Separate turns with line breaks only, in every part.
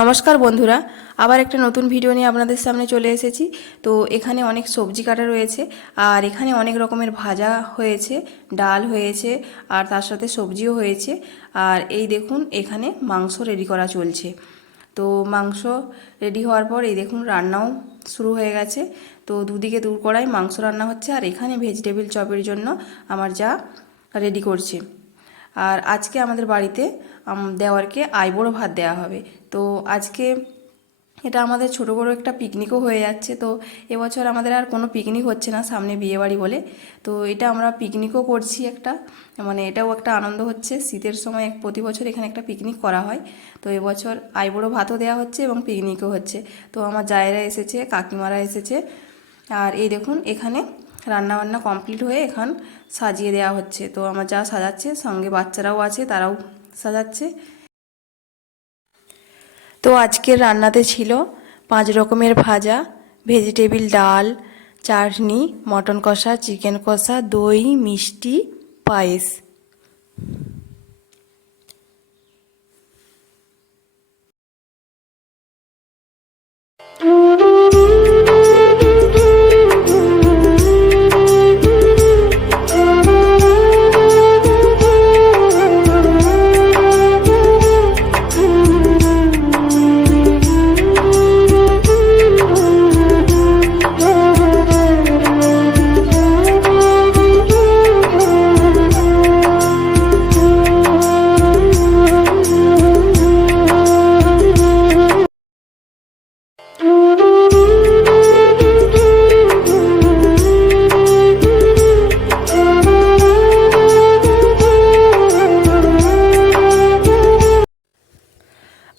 নমস্কার বন্ধুরা, আবার একটা নতুন ভিডিও নিয়ে আপনাদের সামনে চলে এসেছি। তো এখানে অনেক সবজি কাটা রয়েছে, আর এখানে অনেক রকমের ভাজা হয়েছে, ডাল হয়েছে, আর তার সাথে সবজিও হয়েছে। আর এই দেখুন, এখানে মাংস রেডি করা চলছে। তো মাংস রেডি হওয়ার পর এই দেখুন, রান্নাও শুরু হয়ে গেছে। তো দুদিকে দূর কড়াই মাংস রান্না হচ্ছে, আর এখানে ভেজিটেবিল চপের জন্য আমার যা রেডি করছে। আর আজকে আমাদের বাড়িতে দেওয়ারকে আইবড়ো ভাত দেওয়া হবে। তো আজকে এটা আমাদের ছোটো বড়ো একটা পিকনিকও হয়ে যাচ্ছে। তো এবছর আমাদের আর কোনো পিকনিক হচ্ছে না সামনে বিয়েবাড়ি বলে। তো এটা আমরা পিকনিকও করছি একটা। মানে এটাও একটা আনন্দ হচ্ছে। শীতের সময় এক প্রতি বছর এখানে একটা পিকনিক করা হয়। তো এবছর আইবড়ো ভাতও দেওয়া হচ্ছে এবং পিকনিকও হচ্ছে। তো আমার জায়েরা এসেছে, কাকিমারা এসেছে। আর এই দেখুন, এখানে রান্না বান্না কমপ্লিট হয়ে এখন সাজিয়ে দেওয়া হচ্ছে। তো আমার যা সাজাচ্ছে, সঙ্গে বাচ্চারাও আছে, তারাও সাজাচ্ছে। তো আজকের রান্নাতে ছিল পাঁচ রকমের ভাজা, ভেজিটেবিল ডাল, চাটনি, মটন কষা, চিকেন কষা, দই, মিষ্টি, পায়েস।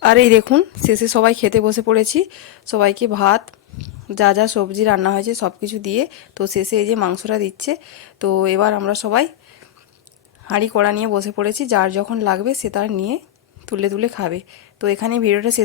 আর এই দেখুন, শেষে সবাই খেতে বসে পড়েছি। সবাইকে ভাত, যা যা সবজি রান্না হয়েছে সব কিছু দিয়ে, তো শেষে এই যে মাংসটা দিচ্ছে, তো এবার আমরা সবাই হাঁড়ি কড়া নিয়ে বসে পড়েছি। যার যখন লাগবে সে তার নিয়ে তুলে তুলে খাবে। তো এখানে ভিডিওটা শেষ